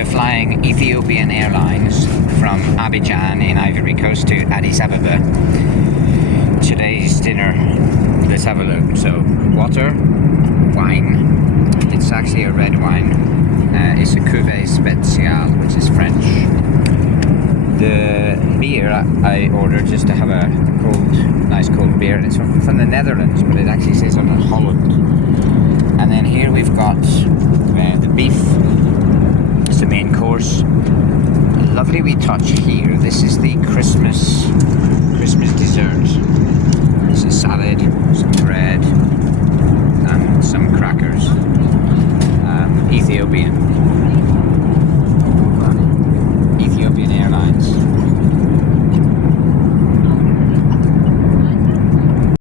are flying Ethiopian Airlines from Abidjan in Ivory Coast to Addis Ababa. Today's dinner, let's have a look. So, water, wine. It's actually a red wine. It's a Cuvée Spéciale, which is French. The beer I ordered just to have a nice cold beer, and it's from the Netherlands, but it actually says on Holland. And then here we've got the beef. It's the main course. A lovely wee touch here. This is the Christmas dessert. This is salad, some bread.